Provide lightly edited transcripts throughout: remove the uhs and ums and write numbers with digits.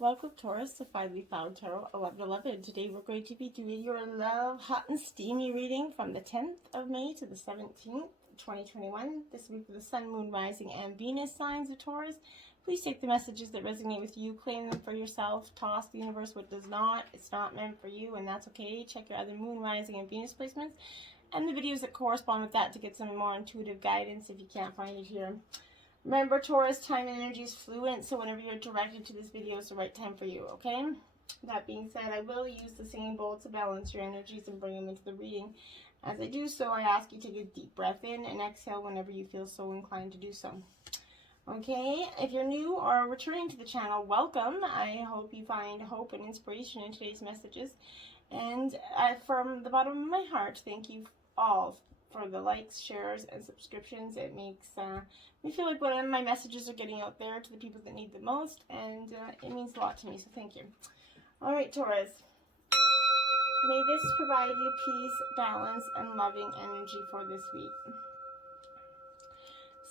Welcome, Taurus, to Finally Found Tarot 1111. Today we're going to be doing your love, hot and steamy reading from the 10th of May to the 17th, 2021. This week for the Sun, Moon, Rising, and Venus signs of Taurus. Please take the messages that resonate with you, claim them for yourself, toss the universe what does not. It's not meant for you, and that's okay. Check your other Moon, Rising, and Venus placements and the videos that correspond with that to get some more intuitive guidance if you can't find it here. Remember, Taurus, time and energy is fluent, so whenever you're directed to this video, it's the right time for you, okay? That being said, I will use the singing bowl to balance your energies and bring them into the reading. As I do so, I ask you to take a deep breath in and exhale whenever you feel so inclined to do so. Okay, if you're new or returning to the channel, welcome. I hope you find hope and inspiration in today's messages. And from the bottom of my heart, thank you all for the likes, shares, and subscriptions. It makes me feel like one of my messages are getting out there to the people that need the most, and it means a lot to me, so thank you. All right, Taurus. May this provide you peace, balance, and loving energy for this week.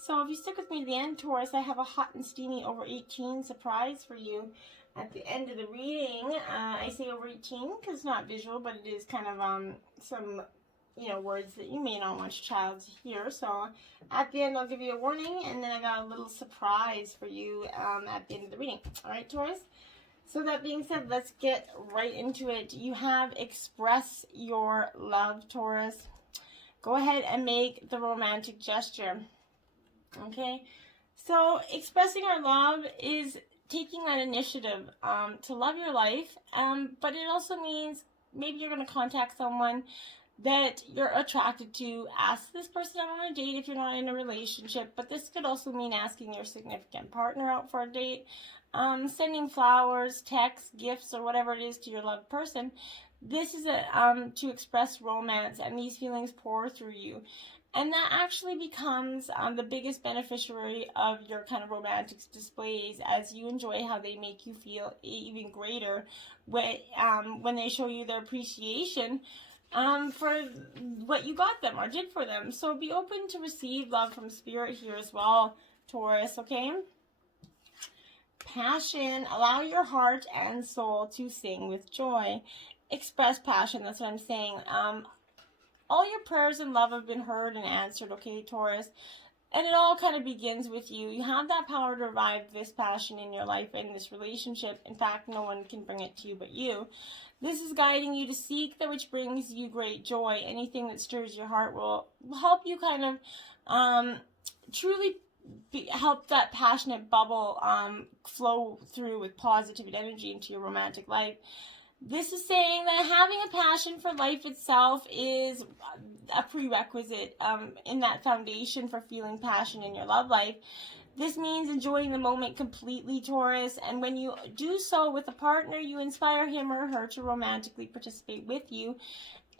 So if you stick with me to the end, Taurus, I have a hot and steamy over 18 surprise for you at the end of the reading. I say over 18 because it's not visual, but it is kind of some words that you may not want your child to hear. So at the end, I'll give you a warning, and then I got a little surprise for you at the end of the reading. All right, Taurus? So that being said, let's get right into it. You have express your love, Taurus. Go ahead and make the romantic gesture. Okay? So expressing our love is taking that initiative to love your life, but it also means maybe you're going to contact someone that you're attracted to. Ask this person out on a date if you're not in a relationship, but this could also mean asking your significant partner out for a date, sending flowers, texts, gifts, or whatever it is to your loved person. This is to express romance, and these feelings pour through you. And that actually becomes the biggest beneficiary of your kind of romantic displays, as you enjoy how they make you feel even greater when they show you their appreciation for what you got them or did for them. So be open to receive love from spirit here as well, Taurus, okay? Passion. Allow your heart and soul to sing with joy. Express passion. That's what I'm saying. All your prayers in love have been heard and answered, okay, Taurus? And it all kind of begins with you. You have that power to revive this passion in your life and this relationship. In fact, no one can bring it to you but you. This is guiding you to seek that which brings you great joy. Anything that stirs your heart will help you kind of truly help that passionate bubble flow through with positive energy into your romantic life. This is saying that having a passion for life itself is a prerequisite in that foundation for feeling passion in your love life. This means enjoying the moment completely, Taurus, and when you do so with a partner, you inspire him or her to romantically participate with you.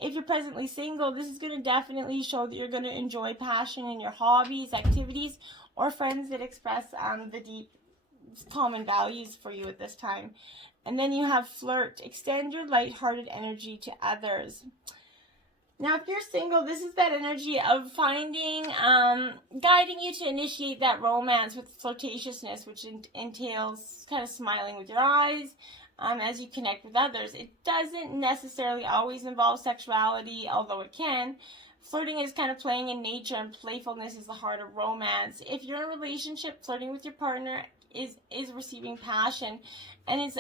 If you're presently single, this is going to definitely show that you're going to enjoy passion in your hobbies, activities, or friends that express the deep common values for you at this time. And then you have flirt. Extend your lighthearted energy to others. Now, if you're single, this is that energy of finding, guiding you to initiate that romance with flirtatiousness, which entails kind of smiling with your eyes as you connect with others. It doesn't necessarily always involve sexuality, although it can. Flirting is kind of playing in nature, and playfulness is the heart of romance. If you're in a relationship, flirting with your partner is receiving passion, and it's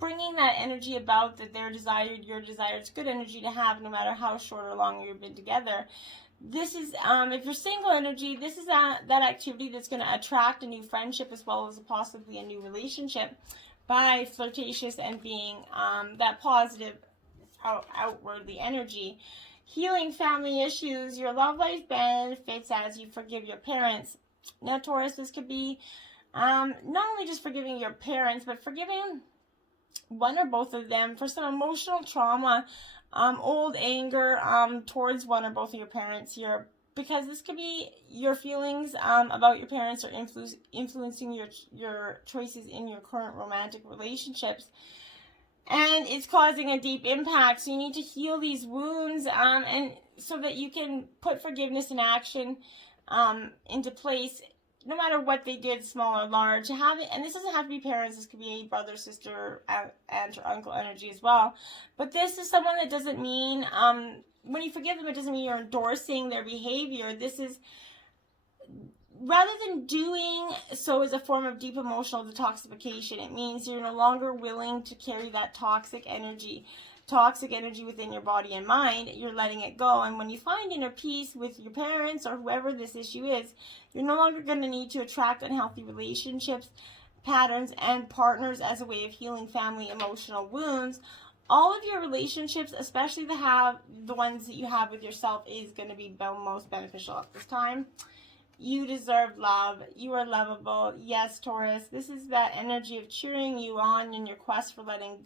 bringing that energy about that they're desired, your desire. It's good energy to have no matter how short or long you've been together. This is, if you're single energy, this is that activity that's going to attract a new friendship as well as possibly a new relationship by flirtatious and being that positive outwardly energy. Healing family issues. Your love life benefits as you forgive your parents. Now, Taurus, this could be not only just forgiving your parents, but forgiving one or both of them for some emotional trauma, old anger towards one or both of your parents here, because this could be your feelings about your parents are influencing your choices in your current romantic relationships, and it's causing a deep impact. So you need to heal these wounds and so that you can put forgiveness in action into place. no matter what they did, small or large, having, and this doesn't have to be parents, this could be a brother, sister, aunt, or uncle energy as well. But this is someone that doesn't mean, when you forgive them, it doesn't mean you're endorsing their behavior. This is, rather than doing so as a form of deep emotional detoxification, it means you're no longer willing to carry that toxic energy within your body and mind. You're letting it go. And when you find inner peace with your parents or whoever this issue is, you're no longer going to need to attract unhealthy relationships, patterns, and partners as a way of healing family emotional wounds. All of your relationships, especially the ones that you have with yourself, is going to be most beneficial at this time. You deserve love. You are lovable. Yes, Taurus. This is that energy of cheering you on in your quest for letting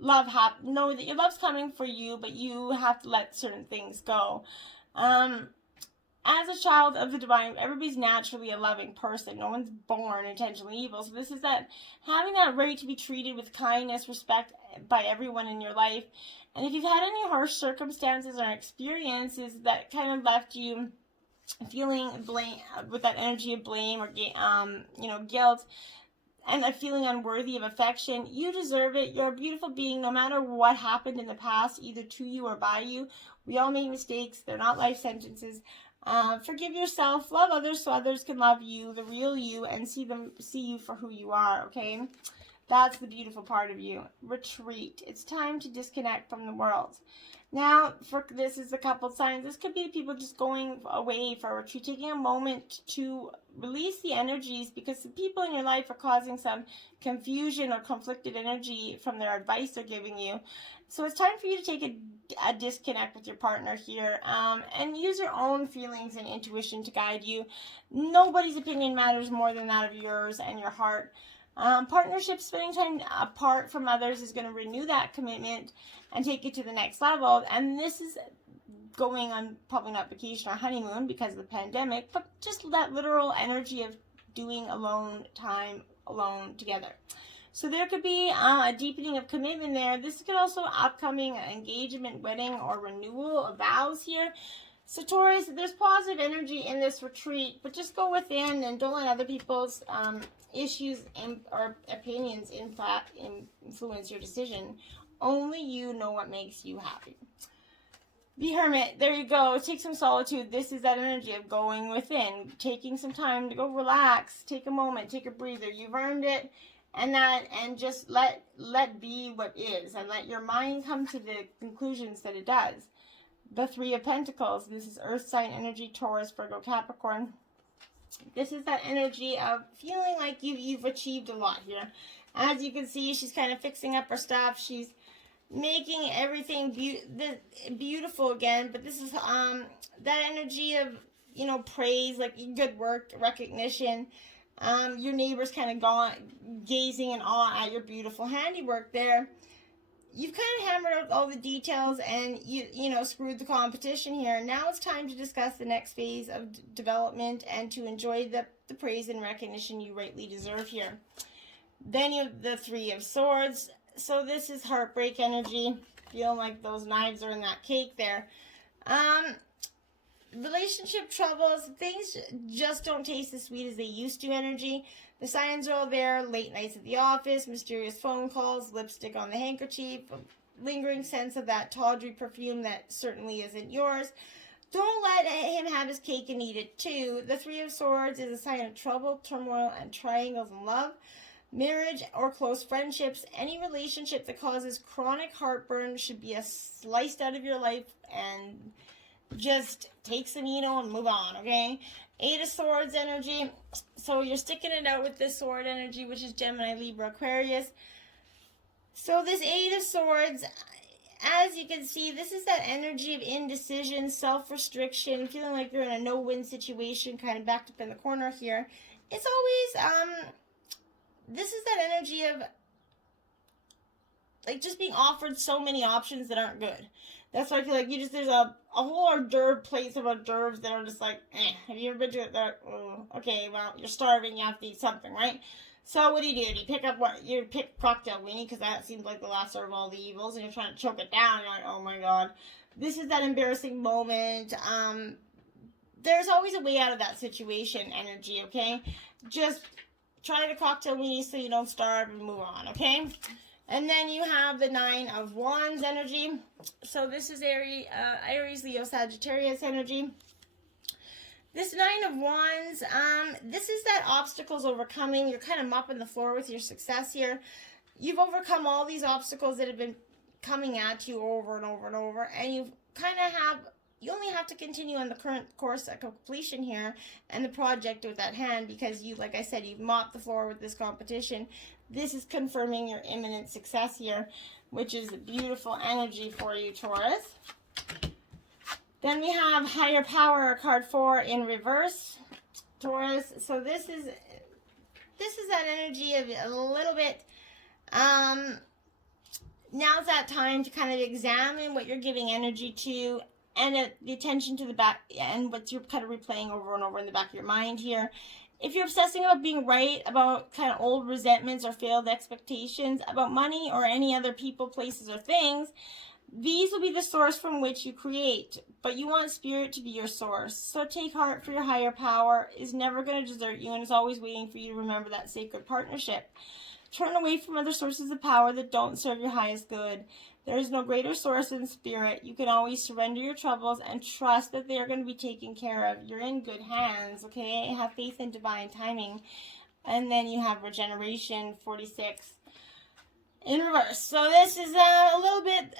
love happen. Know that your love's coming for you, but you have to let certain things go. As a child of the divine, everybody's naturally a loving person. No one's born intentionally evil. So this is that having that right to be treated with kindness, respect by everyone in your life. And if you've had any harsh circumstances or experiences that kind of left you feeling blame, with that energy of blame or guilt, and a feeling unworthy of affection, you deserve it. You're a beautiful being, no matter what happened in the past, either to you or by you. We all make mistakes. They're not life sentences. Forgive yourself, love others so others can love you, the real you, and see you for who you are, okay? That's the beautiful part of you. Retreat. It's time to disconnect from the world. Now, this is a couple signs. This could be people just going away for a retreat, taking a moment to release the energies, because the people in your life are causing some confusion or conflicted energy from their advice they're giving you. So it's time for you to take a disconnect with your partner here, and use your own feelings and intuition to guide you. Nobody's opinion matters more than that of yours and your heart. Partnerships, spending time apart from others is going to renew that commitment and take you to the next level. And this is going on, probably not vacation or honeymoon because of the pandemic, but just that literal energy of doing alone time, alone together. So there could be a deepening of commitment there. This could also upcoming engagement, wedding, or renewal of vows here. So Taurus, there's positive energy in this retreat, but just go within and don't let other people's issues or opinions influence your decision. Only you know what makes you happy. The Hermit, there you go. Take some solitude. This is that energy of going within, taking some time to go relax, take a moment, take a breather. You've earned it. And just let be what is, and let your mind come to the conclusions that it does. The Three of Pentacles. This is Earth sign energy, Taurus, Virgo, Capricorn. This is that energy of feeling like you've achieved a lot here. As you can see, she's kind of fixing up her stuff. She's making everything beautiful again. But this is that energy of, praise, like good work, recognition. Your neighbor's kind of gazing in awe at your beautiful handiwork there. You've kind of hammered out all the details and you screwed the competition here. Now it's time to discuss the next phase of development and to enjoy the praise and recognition you rightly deserve here. Then you have the Three of Swords. So this is heartbreak energy. Feeling like those knives are in that cake there. Relationship troubles, things just don't taste as sweet as they used to energy. The signs are all there. Late nights at the office, mysterious phone calls, lipstick on the handkerchief, lingering sense of that tawdry perfume that certainly isn't yours. Don't let him have his cake and eat it too. The Three of Swords is a sign of trouble, turmoil, and triangles in love, marriage, or close friendships. Any relationship that causes chronic heartburn should be sliced out of your life and just take some and move on, okay? Eight of Swords energy. So you're sticking it out with this sword energy, which is Gemini, Libra, Aquarius. So this Eight of Swords, as you can see, this is that energy of indecision, self-restriction, feeling like you're in a no-win situation, kind of backed up in the corner here. It's always, this is that energy of, like, just being offered so many options that aren't good. That's why I feel like there's a whole hors d'oeuvre place of hors d'oeuvres that are just like, have you ever been to it? Oh, okay, well, you're starving, you have to eat something, right? So what do? Do you pick up you pick cocktail weenie, because that seems like the lesser of all the evils, and you're trying to choke it down, and you're like, oh my god. This is that embarrassing moment, there's always a way out of that situation energy, okay? Just try to cocktail me so you don't starve and move on, okay? And then you have the Nine of Wands energy. So this is Aries, Leo, Sagittarius energy. This Nine of Wands, this is that obstacles overcoming. You're kind of mopping the floor with your success here. You've overcome all these obstacles that have been coming at you over and over and over, and you only have to continue on the current course of completion here and the project with that hand, because you, like I said, you've mopped the floor with this competition. This is confirming your imminent success here, which is a beautiful energy for you, Taurus. Then we have Higher Power, card 4 in reverse, Taurus. So this is that energy of a little bit, now's that time to kind of examine what you're giving energy to, and the attention to the back, and what you're kind of replaying over and over in the back of your mind here. If you're obsessing about being right, about kind of old resentments or failed expectations about money or any other people, places, or things, these will be the source from which you create. But you want spirit to be your source. So take heart, for your higher power is never going to desert you and is always waiting for you to remember that sacred partnership. Turn away from other sources of power that don't serve your highest good. There is no greater source than spirit. You can always surrender your troubles and trust that they are going to be taken care of. You're in good hands, okay? Have faith in divine timing. And then you have regeneration, 46 in reverse. So this is a little bit,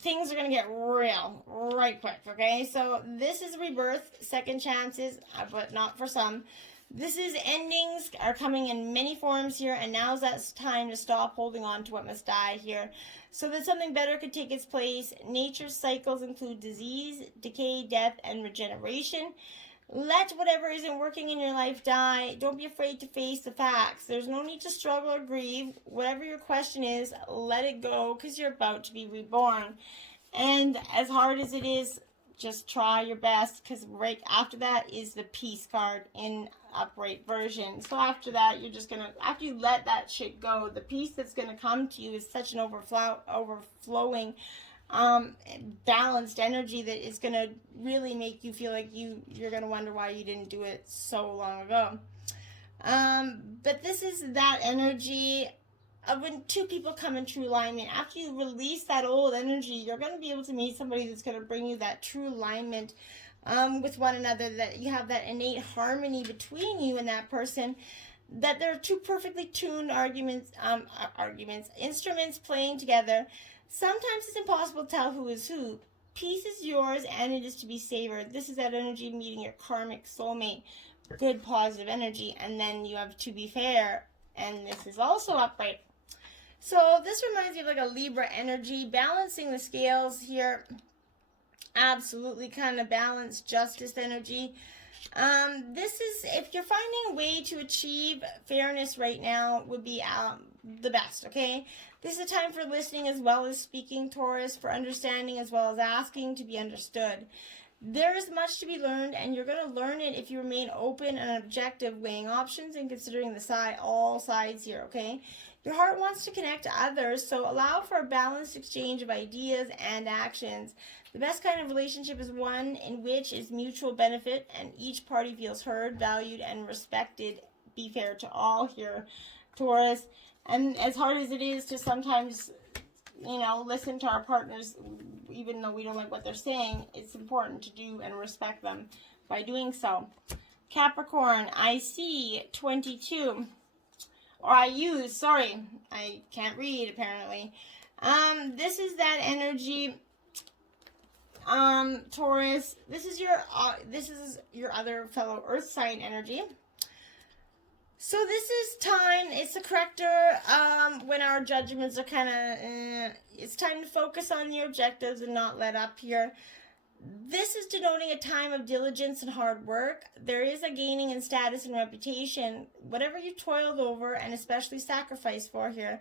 things are going to get real right quick, okay? So this is rebirth, second chances, but not for some. This is endings are coming in many forms here, and now's that time to stop holding on to what must die here, so that something better could take its place. Nature's cycles include disease, decay, death, and regeneration. Let whatever isn't working in your life die. Don't be afraid to face the facts. There's no need to struggle or grieve. Whatever your question is, let it go, because you're about to be reborn. And as hard as it is, just try your best, because right after that is the peace card in upright version. So after that, you're just gonna, after you let that shit go, the peace that's gonna come to you is such an overflowing balanced energy that is gonna really make you feel like you're gonna wonder why you didn't do it so long ago. But this is that energy of when two people come in true alignment. After you release that old energy, you're going to be able to meet somebody that's going to bring you that true alignment with one another, that you have that innate harmony between you and that person, that there are two perfectly tuned instruments playing together. Sometimes it's impossible to tell who is who. Peace is yours, and it is to be savored. This is that energy meeting your karmic soulmate. Good, positive energy. And then you have To Be Fair, and this is also upright. So this reminds me of like a Libra energy, balancing the scales here. Absolutely kind of balanced justice energy. This is, if you're finding a way to achieve fairness right now, would be the best, okay? This is a time for listening as well as speaking, Taurus, for understanding as well as asking to be understood. There is much to be learned, and you're going to learn it if you remain open and objective, weighing options and considering all sides here, okay? Your heart wants to connect to others, so allow for a balanced exchange of ideas and actions. The best kind of relationship is one in which is mutual benefit and each party feels heard, valued, and respected. Be fair to all here, Taurus. And as hard as it is to sometimes, listen to our partners, even though we don't like what they're saying, it's important to do and respect them by doing so. Capricorn, I see 22. I can't read apparently. This is that energy, Taurus. This is your other fellow earth sign energy. So this is time, it's the corrector, when our judgments are kind of, it's time to focus on your objectives and not let up here. This is denoting a time of diligence and hard work. There is a gaining in status and reputation. Whatever you toiled over and especially sacrificed for here,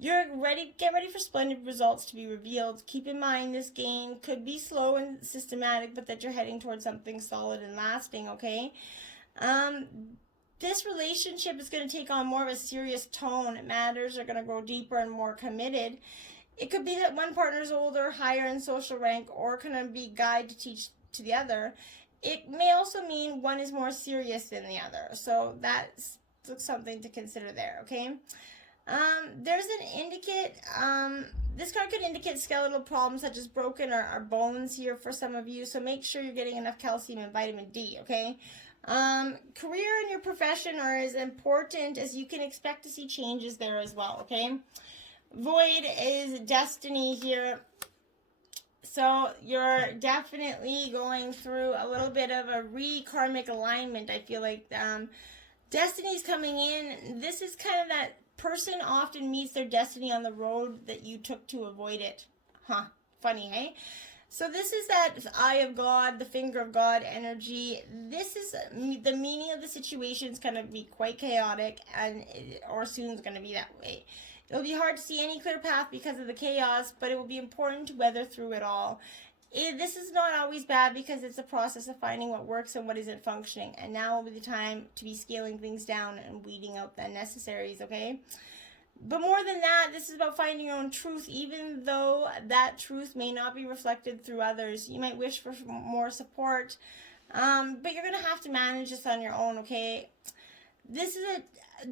get ready for splendid results to be revealed. Keep in mind this gain could be slow and systematic, but that you're heading towards something solid and lasting, okay? This relationship is going to take on more of a serious tone. Matters are going to grow deeper and more committed. It could be that one partner is older, higher in social rank, or can be guide to teach to the other, it may also mean one is more serious than the other. So that's something to consider there, okay? There's an indicate, this card could indicate skeletal problems such as broken or bones here for some of you. So make sure you're getting enough calcium and vitamin D, okay? Career and your profession are as important as you can expect to see changes there as well, okay? Void is destiny here. So you're definitely going through a little bit of a re-karmic alignment. I feel like destiny's coming in. This is kind of that person often meets their destiny on the road that you took to avoid it. Huh, funny, hey? So this is that eye of God, the finger of God energy. This is the meaning of the situation is going to be quite chaotic, or soon is going to be that way. It'll be hard to see any clear path because of the chaos, but it will be important to weather through it all. This is not always bad because it's a process of finding what works and what isn't functioning. And now will be the time to be scaling things down and weeding out the unnecessaries, okay? But more than that, this is about finding your own truth, even though that truth may not be reflected through others. You might wish for more support, but you're going to have to manage this on your own, okay? This is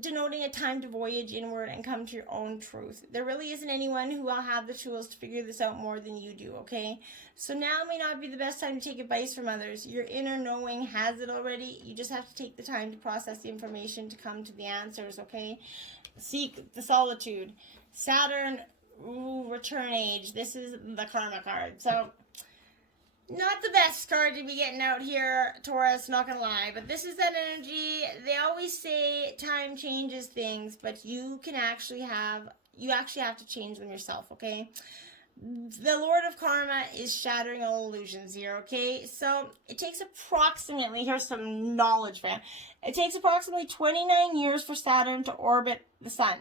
denoting a time to voyage inward and come to your own truth. There really isn't anyone who will have the tools to figure this out more than you do, okay? So now may not be the best time to take advice from others. Your inner knowing has it already. You just have to take the time to process the information to come to the answers, okay? Seek the solitude. Saturn, return age. This is the karma card. So not the best card to be getting out here, Taurus, not gonna lie, but this is that energy. They always say time changes things, but you actually have to change them yourself, okay? The Lord of Karma is shattering all illusions here, okay? So it takes approximately, here's some knowledge, man. It takes approximately 29 years for Saturn to orbit the sun.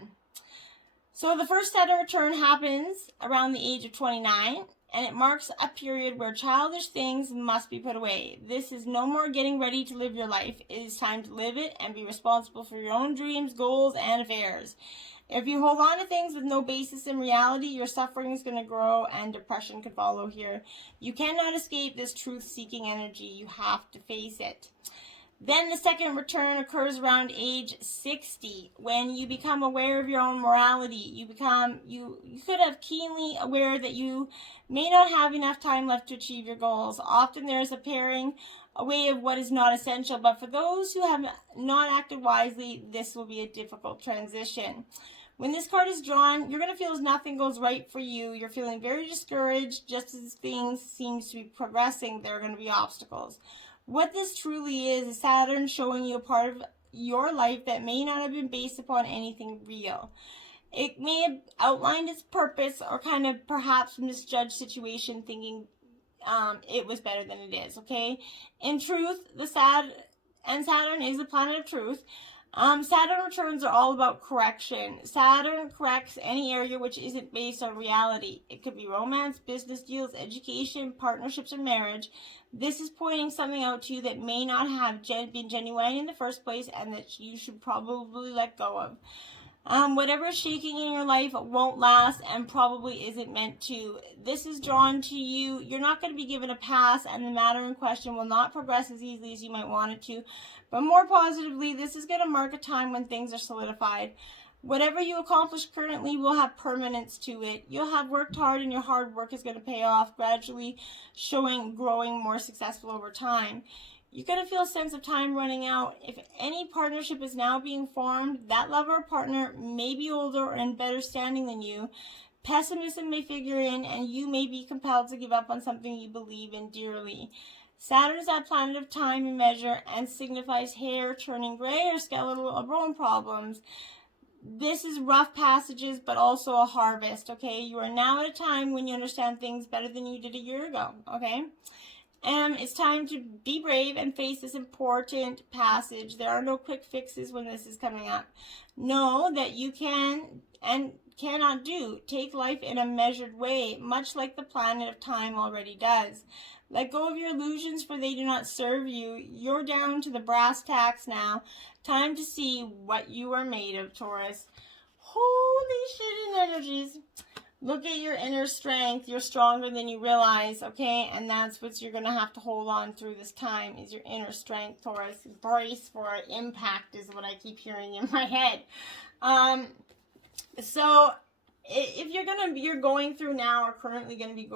So the first Saturn return happens around the age of 29. And it marks a period where childish things must be put away. This is no more getting ready to live your life. It is time to live it and be responsible for your own dreams, goals, and affairs. If you hold on to things with no basis in reality, your suffering is going to grow and depression could follow here. You cannot escape this truth-seeking energy. You have to face it. Then the second return occurs around age 60, when you become aware of your own morality. You could have keenly aware that you may not have enough time left to achieve your goals. Often there is a paring away of what is not essential, but for those who have not acted wisely, this will be a difficult transition. When this card is drawn, you're going to feel as nothing goes right for you. You're feeling very discouraged. Just as things seem to be progressing, there are going to be obstacles. What this truly is Saturn showing you a part of your life that may not have been based upon anything real. It may have outlined its purpose or kind of perhaps misjudged situation thinking it was better than it is, okay? In truth, Saturn is the planet of truth. Saturn returns are all about correction. Saturn corrects any area which isn't based on reality. It could be romance, business deals, education, partnerships, or marriage. This is pointing something out to you that may not have been genuine in the first place and that you should probably let go of. Whatever is shaking in your life won't last and probably isn't meant to. This is drawn to you. You're not going to be given a pass, and the matter in question will not progress as easily as you might want it to. But more positively, this is going to mark a time when things are solidified. Whatever you accomplish currently will have permanence to it. You'll have worked hard, and your hard work is going to pay off, gradually growing more successful over time. You're going to feel a sense of time running out. If any partnership is now being formed, that lover or partner may be older or in better standing than you. Pessimism may figure in, and you may be compelled to give up on something you believe in dearly. Saturn is that planet of time and measure and signifies hair turning gray or skeletal or bone problems. This is rough passages, but also a harvest, okay? You are now at a time when you understand things better than you did a year ago, okay? It's time to be brave and face this important passage. There are no quick fixes when this is coming up. Know that you can and cannot do. Take life in a measured way, much like the planet of time already does. Let go of your illusions, for they do not serve you. You're down to the brass tacks now. Time to see what you are made of, Taurus. Holy shit in energies. Look at your inner strength. You're stronger than you realize, okay? And that's what you're going to have to hold on through this time, is your inner strength, Taurus. Brace for impact is what I keep hearing in my head. So if you're going through now, or currently going to be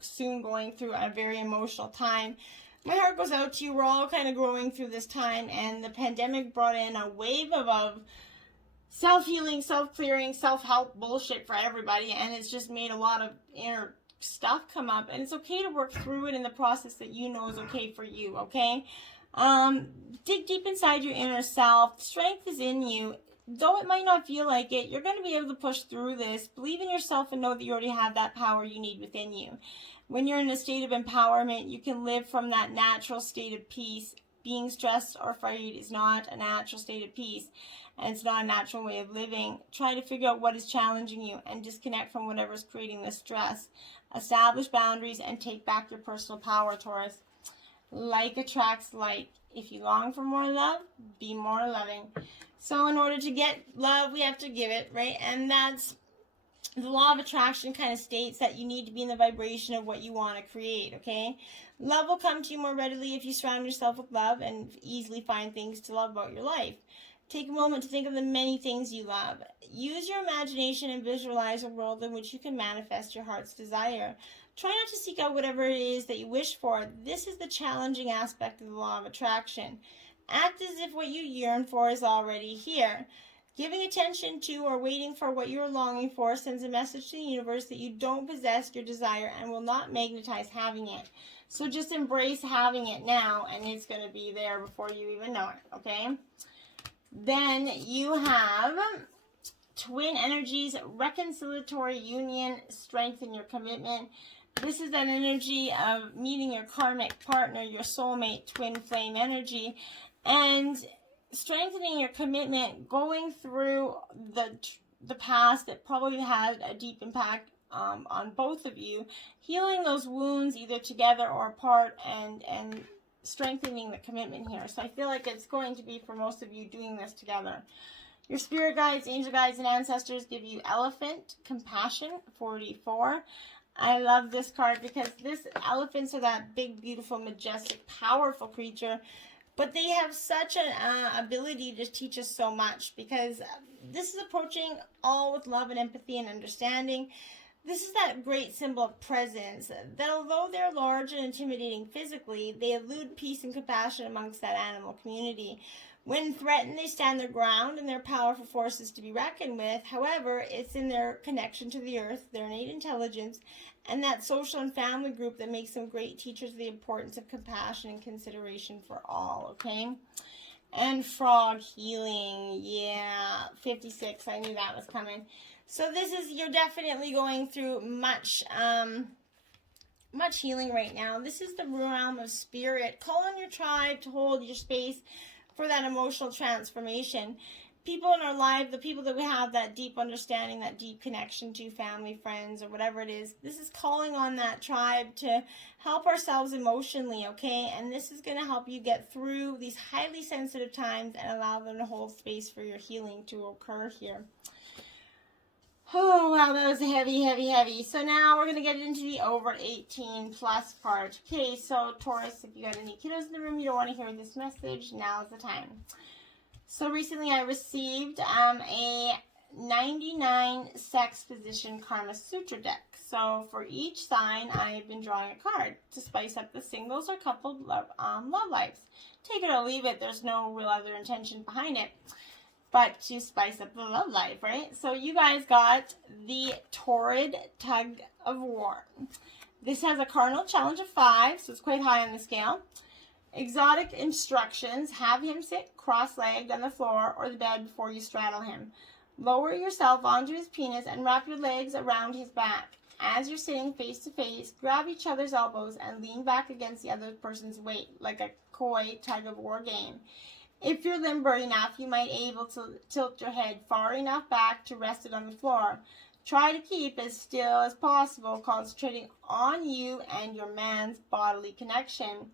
soon going through a very emotional time, my heart goes out to you. We're all kind of growing through this time, and the pandemic brought in a wave of self-healing, self-clearing, self-help bullshit for everybody, and it's just made a lot of inner stuff come up, and it's okay to work through it in the process that you know is okay for you, okay? Dig deep inside your inner self. Strength is in you. Though it might not feel like it, you're going to be able to push through this. Believe in yourself and know that you already have that power you need within you. When you're in a state of empowerment, you can live from that natural state of peace. Being stressed or afraid is not a natural state of peace, and it's not a natural way of living. Try to figure out what is challenging you and disconnect from whatever is creating the stress. Establish boundaries and take back your personal power, Taurus. Like attracts like. If you long for more love, be more loving. So in order to get love, we have to give it, right? And that's the law of attraction kind of states that you need to be in the vibration of what you want to create, okay? Love will come to you more readily if you surround yourself with love and easily find things to love about your life. Take a moment to think of the many things you love. Use your imagination and visualize a world in which you can manifest your heart's desire. Try not to seek out whatever it is that you wish for. This is the challenging aspect of the law of attraction. Act as if what you yearn for is already here. Giving attention to or waiting for what you are longing for sends a message to the universe that you don't possess your desire and will not magnetize having it. So just embrace having it now, and it's going to be there before you even know it, okay? Then you have twin energies, reconciliatory union, strengthen your commitment. This is that energy of meeting your karmic partner, your soulmate, twin flame energy, and strengthening your commitment, going through the past that probably had a deep impact on both of you, healing those wounds either together or apart, and strengthening the commitment here. So I feel like it's going to be for most of you doing this together. Your spirit guides, angel guides, and ancestors give you Elephant, Compassion, 44. I love this card because elephants are that big, beautiful, majestic, powerful creature, but they have such an ability to teach us so much, because this is approaching all with love and empathy and understanding. This is that great symbol of presence, that although they're large and intimidating physically, they elude peace and compassion amongst that animal community. When threatened, they stand their ground, and they're powerful forces to be reckoned with. However, it's in their connection to the earth, their innate intelligence, and that social and family group that makes them great teachers of the importance of compassion and consideration for all, okay? And frog healing, yeah, 56, I knew that was coming. So you're definitely going through much healing right now. This is the realm of spirit. Call on your tribe to hold your space for that emotional transformation. People in our life, the people that we have that deep understanding, that deep connection to, family, friends, or whatever it is, this is calling on that tribe to help ourselves emotionally, okay? And this is going to help you get through these highly sensitive times and allow them to hold space for your healing to occur here. Oh, wow, that was heavy, heavy, heavy. So now we're going to get into the over 18 plus part. Okay, so Taurus, if you got any kiddos in the room, you don't want to hear this message, now's the time. So recently I received a 99 sex position Karma Sutra deck. So for each sign, I've been drawing a card to spice up the singles or couple love lives. Take it or leave it. There's no real other intention behind it, but to spice up the love life, right? So you guys got the Torrid tug-of-war. This has a cardinal challenge of 5, so it's quite high on the scale. Exotic instructions: have him sit cross-legged on the floor or the bed before you straddle him. Lower yourself onto his penis and wrap your legs around his back. As you're sitting face to face, grab each other's elbows and lean back against the other person's weight, like a coy tug-of-war game. If you're limber enough, you might be able to tilt your head far enough back to rest it on the floor. Try to keep as still as possible, concentrating on you and your man's bodily connection.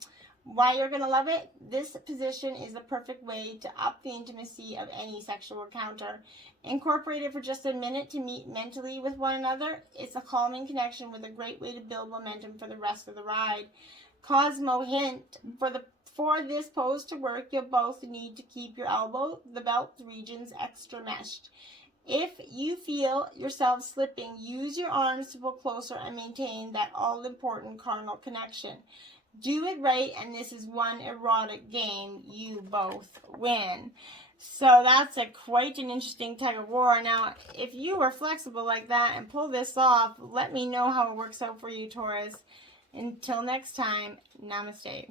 Why you're going to love it? This position is the perfect way to up the intimacy of any sexual encounter. Incorporate it for just a minute to meet mentally with one another. It's a calming connection with a great way to build momentum for the rest of the ride. Cosmo hint, for this pose to work, you'll both need to keep your elbow, the belt regions extra meshed. If you feel yourself slipping, use your arms to pull closer and maintain that all-important carnal connection. Do it right, and this is one erotic game you both win. So that's quite an interesting tug-of-war. Now, if you are flexible like that and pull this off, let me know how it works out for you, Taurus. Until next time, namaste.